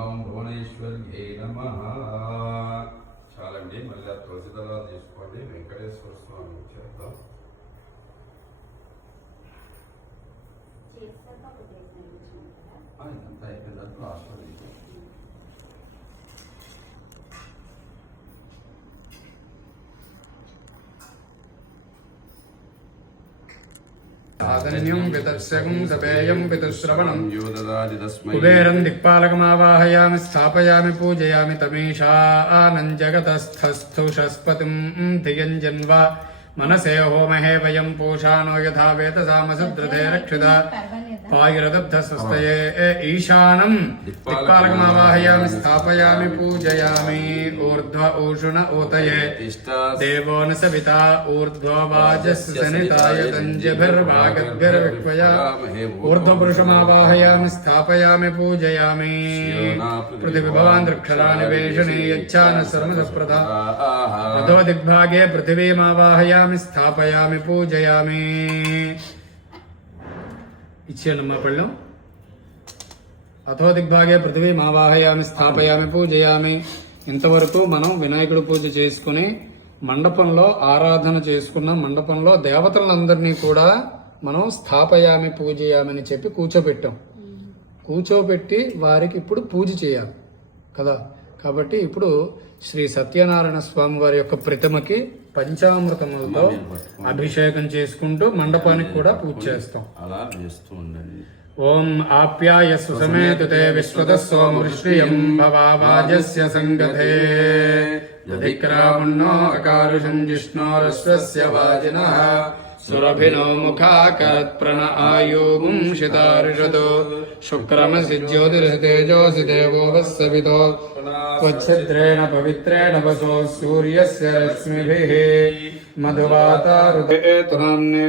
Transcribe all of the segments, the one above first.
ఓం భువనేశ్వర్యై నమః. చాలండి, మళ్ళీ ఆ తులసి దళాలు తీసుకోండి. వెంకటేశ్వర స్వామి చేద్దాం. ఇదంతా అయిపోయిన తర్వాత లాస్ట్ ఆదన్యం వితస్యం సపేయం వితుశ్రవణం కుబేరం దిక్పాలకమావాహయామి స్థాపయామి పూజయామి తమీషానం జగతస్థస్థుషస్పతిం ధియం జన్వా మనసే హోమహే వయం పూషానో యథా వేతసామసద్రథే రక్షిత పాయురదబ్ధస్వస్తయే ఈశానం దిక్పాలకమావాహయామి స్థాపయామి పూజయామి ఊర్ధ్వ ఊషుణ ఊతయే దేవో న సవితా ఊర్ధ్వ వాజస్య సనితాయ తంజభిర్వాగద్భిర్విక్వయా ఊర్ధ్వపురుషమావాహయామి స్థాపయామి పూజయామి పృథివిభవాన్ దృక్షరానివేషణే యచ్ఛాన సర్వసప్రదా అధో దిగ్భాగే పృథివీమావాహయామి స్థాపయామి పూజయామి. ఇచ్చేయండమ్మా పళ్ళెం. అథో దిగ్భాగే పృథివీ మావాహయామి స్థాపయామి పూజయామి. ఇంతవరకు మనం వినాయకుడి పూజ చేసుకుని మండపంలో ఆరాధన చేసుకున్న మండపంలో దేవతలందరినీ కూడా మనం స్థాపయామి పూజయామి అని చెప్పి కూర్చోబెట్టాం. కూర్చోబెట్టి వారికి ఇప్పుడు పూజ చేయాలి కదా. కాబట్టి ఇప్పుడు శ్రీ సత్యనారాయణ స్వామి వారి యొక్క ప్రతిమకి పంచామృతములతో అభిషేకం చేసుకుంటూ మండపానికి కూడా పూజ చేస్తాం. అలా చేస్తూ ఉండండి. ఓం ఆప్యాయ సుసమేతుతే విశ్వతస్సోమృష్ట్రియం భవావాజస్య సంగతే దధిక్రామణో అకారుషం జిష్ణోరశ్వస్య వాజినః సురభినో ముఖాకరత్ప్రణ ఆయోగుం శితారుషతో శుక్రమసి జ్యోతిర్షి తేజోసి దేవో వస్సవితో త్వచ్ఛిద్రేణ పవిత్రేణ వసో సూర్యస్య రశ్మిభిః మధువాతారుతేతునామ్నే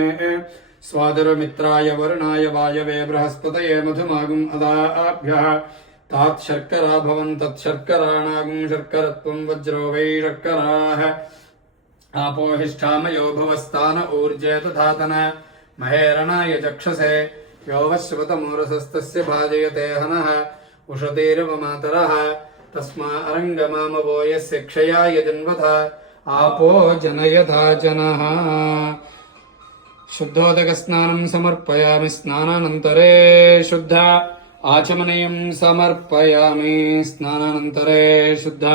స్వాదరమిత్రాయ వరుణాయ వాయవే బృహస్పతయే మధుమాగుం అదాభ్యః తాత్ శర్కరా భవన్ తత్శర్కరాణాగుం శర్కరత్వం వజ్రో వై శర్కరాః ఆపోహిష్టామయో భవస్థాన ఊర్జే తథాతన మహేరణాయ చక్షసే యోవశ్వతమూరసస్తస్య భాజయతే హనః ఉషతీరవ మాతరః తస్మా అరంగమామవో యస్య క్షయాయ జన్వథ ఆపో జనయథా జనః. శుద్ధోదక స్నానం సమర్పయామి. స్నానానంతరే శుద్ధ ఆచమనీయం సమర్పయామి. స్నానానంతరే శుద్ధ